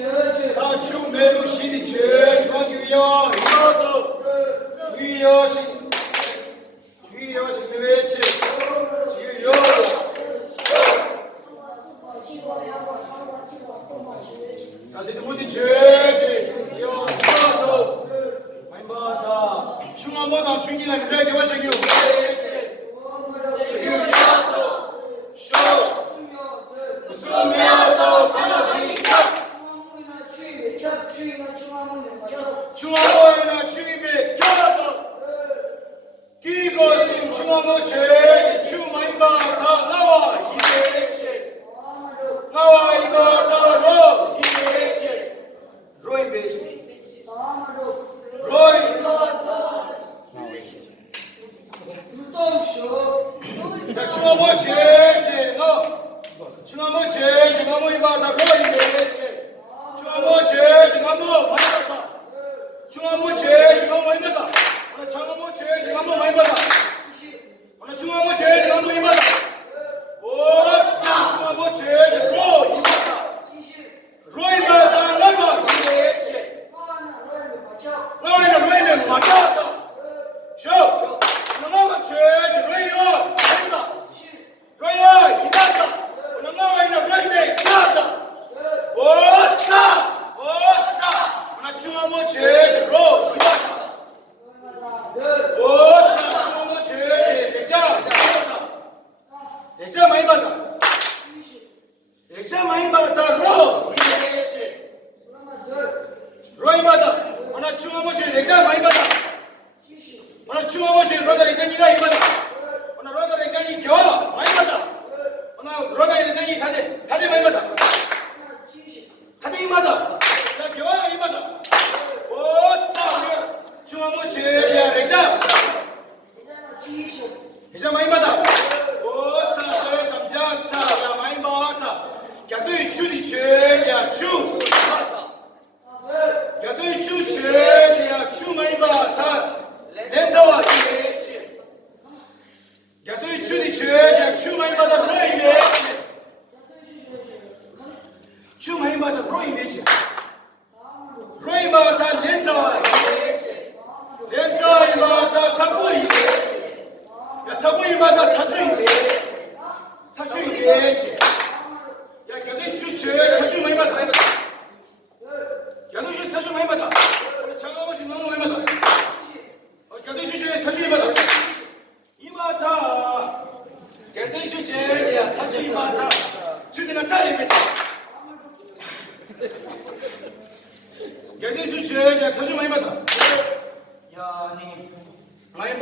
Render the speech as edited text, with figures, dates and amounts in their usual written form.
사축 매루시니 중앙기 위여 이것도 위여신 위여신 외치 위여 다들 모두 죄지 위여 이것도 많이 받아 중앙보다 중기는 그렇게 마시기 외치 위여도 쇼 수명도 가다보니까 중앙모이나 주임의 곁도 이것은 중앙모 죄 주마이바 다 나와 이베체 나와 이거 다로 이베체 로이 베체 로이 야 중앙모 죄 너 중앙모 죄 중앙모이바 다 로이 베체 중앙모 죄 중앙모 많이 받아 중앙모 죄 중앙모 많이 받아 오늘 장모 죄 중앙모 많이 받아 오늘 중앙모 죄 중앙모 많이 받아 오차 중앙모 죄 중앙모 많이 받아 로이 받아 나가 이제 로이는 맞아 쇼 중앙모 죄 로이요 맞다 로이야 이다다 오늘 나와이나 로이네 이다다 오차 오나 중앙모 제제로 이봤다 오차 중앙모 제제 액자 많이 받아 액자 많이 받았다고 로이 받아 오나 중앙모 제제 액자 많이 받아 오나 중앙모 제제 로다 액자니가 이받아 오나 로다 액자니 겨 많이 받아 오나 로다 액자니 다들 많이 받아 다들 이마다 자 겨와 이마다 오차 중앙모 제자 액자 액자 많이 받아 오차 감자차 야 많이 받아 야소이 주디 제자 주 야소이 주 제자 주 많이 받아 렌타와 이메치 야소이 주디 제자 주 많이 받아 너희네 주 많이 받아 로이 메치 로이 받아 렌타와 이메치 렌타와 받아 차고 이메치 야 차고 받아 차주 이메치 차주 이메치 야 겨서 주제 차주 많이 받아 겨서 주 차주 많이 받아 장아버지 너무 많이 받아 겨서 주제 차주 많이 받아 이마다 겨서 주제 차주 이마다 주디나 타이 메치 겨서 주제 차주 많이 받아 야니 많이